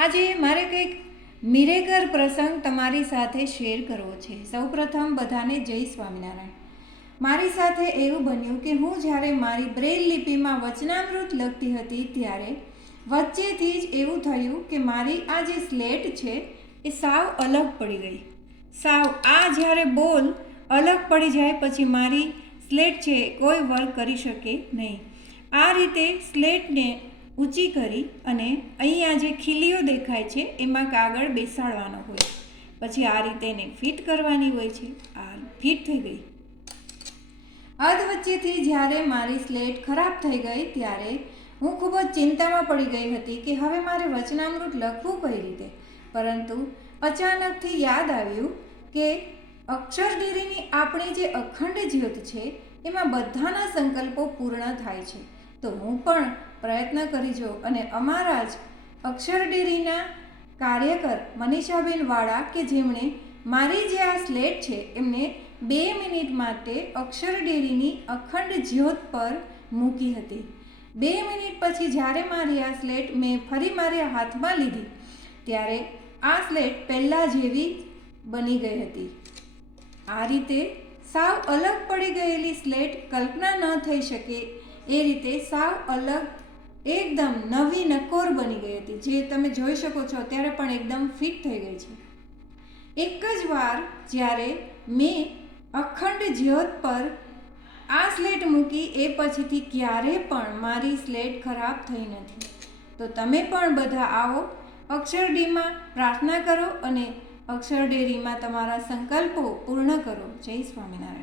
આજે મારે કંઈક મિરેકર પ્રસંગ તમારી સાથે શેર કરવો છે. સૌપ્રથમ બધાને જય સ્વામિનારાયણ. મારી સાથે એવું બન્યું કે હું જ્યારે મારી બ્રેલ લિપિમાં વચનામૃત લખતી હતી ત્યારે વચ્ચેથી જ એવું થયું કે મારી આ જે સ્લેટ છે એ સાવ અલગ પડી ગઈ. સાવ, આ જ્યારે બોલ અલગ પડી જાય પછી મારી સ્લેટ છે કોઈ વર્ક કરી શકે નહીં. આ રીતે સ્લેટને ઊંચી કરી અને અહીંયા જે ખીલીઓ દેખાય છે, એમાં કાગળ બેસાડવાનો હોય પછી આ રીતે એને ફિટ કરવાની હોય છે. આ ફિટ થઈ ગઈ. અધ વચ્ચેથી જ્યારે મારી સ્લેટ ખરાબ થઈ ગઈ, ત્યારે હું ખૂબ જ ચિંતામાં પડી ગઈ હતી કે હવે મારે વચનામૃત લખવું કઈ રીતે? પરંતુ અચાનકથી યાદ આવ્યું કે અક્ષરગીરીની આપણી જે અખંડ જ્યોત છે, એમાં બધાના સંકલ્પો પૂર્ણ થાય છે. તો હું પણ પ્રયત્ન કરી જો અને અમારા જ અક્ષર ડેરીના કાર્યકર મનીષાબેન વાળા કે જેમણે મારી જે આ સ્લેટ છે, એમને બે મિનિટ માટે અક્ષર ડેરીની અખંડ જ્યોત પર મૂકી હતી. બે મિનિટ પછી જ્યારે મારી આ સ્લેટ મેં ફરી મારી હાથમાં લીધી, ત્યારે આ સ્લેટ પહેલાં જેવી બની ગઈ હતી. આ રીતે સાવ અલગ પડી ગયેલી સ્લેટ કલ્પના ન થઈ શકે એ રીતે સાવ અલગ, એકદમ નવી નકોર બની ગઈ હતી. જે તમે જોઈ શકો છો, અત્યારે પણ એકદમ ફિટ થઈ ગઈ છે. એક જ વાર જ્યારે મેં અખંડ જ્યોત પર આ સ્લેટ મૂકી, એ પછીથી ક્યારે પણ મારી સ્લેટ ખરાબ થઈ નથી. તો તમે પણ બધા આવો અક્ષરડીમાં પ્રાર્થના કરો અને અક્ષરડેરીમાં તમારા સંકલ્પો પૂર્ણ કરો. જય સ્વામિનારાયણ.